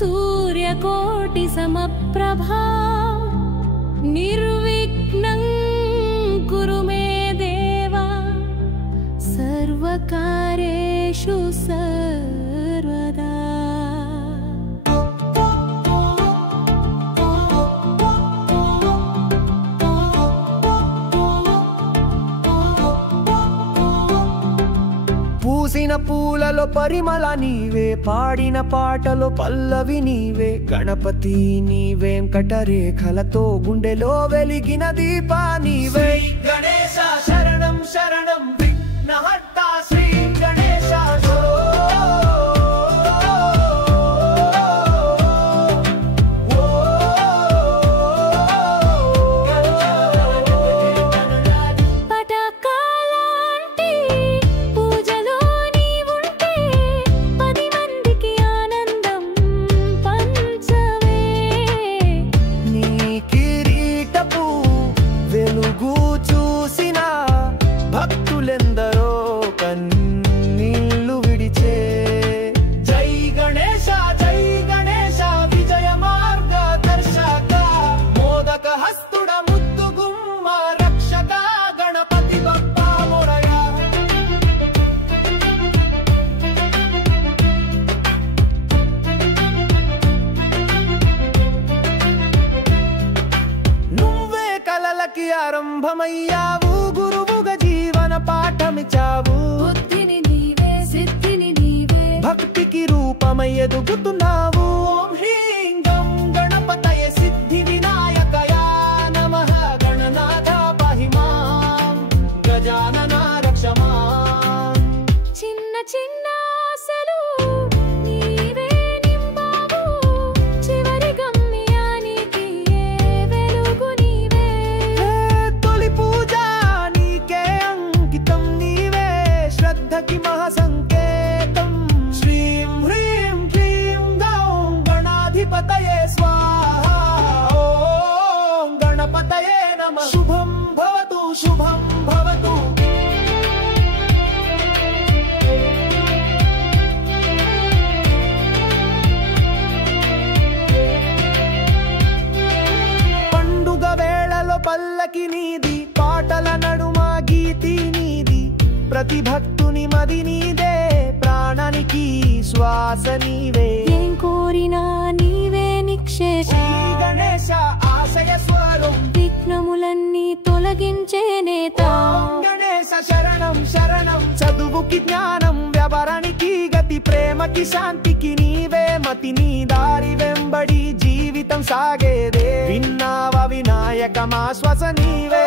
सूर्यकोटि समप्रभा निर्विघ्नं कुरु मे देवा सर्वकार्येषु सर्वदा। పూసిన పూలలో పరిమళ నీవే, పాడిన పాటలో పల్లవి నీవే, గణపతి నీ వెంకటరేఖలతో గుండెలో వెలిగిన దీప నీవే। గణేశ శరణం శరణం విఘ్నహర్త శ్రీ గణేశ। భక్తులెందరో కన్నీళ్లు విడిచే జై గణేశ విజయ మార్గదర్శక మోదక హస్తుడ ముద్దు గుమ్మ రక్షక గణపతి బప్పా మొరయ। నువ్వే కలలకి ఆరంభమయ్యావు, గురువుగా జీవన పాఠమిచ్చావు, బుద్ధిని నీవే సిద్ధిని నీవే, భక్తికి రూపమై ఎదుగుతున్నావు। ఓం హ్రీం గం గణపతయ సిద్ధి వినాయకయ నమః, గణనాథ పాహి మాం గజానన రక్ష మాం। చిన్న చిన్న ఆశలు నీవే నింపావు, చివరి గమ్యానికి వెలుగు నీవే। తొలి పూజ నీకే అంకితం, నీవే శ్రద్ధకి మహాసంకేతం। శ్రీం హ్రీం క్లీం గౌం గణాధిపతయే స్వాహా, ఓం గణపతయే నమః। శుభం భవతు శుభం భవతు। పండుగ వేళలో పల్లకి నీది, పాటల నడుమ గీతి నీది, ప్రతి భక్తుని మది నీదే, ప్రాణానికి శ్వాస నీవే। ఏం కోరినా నీవే నిక్షేప, శ్రీ గణేశ ఆశయ స్వరం, విఘ్నములన్నీ తొలగించే నేత। ఓం గణేశ శరణం శరణం, చదువుకి జ్ఞానం, వ్యవహారానికి గతి, ప్రేమకి శాంతికి నీవే మతి, నీ దారి వెంబడి జీవితం సాగేదే। విన్నావ వినాయక మా శ్వాస నీవే।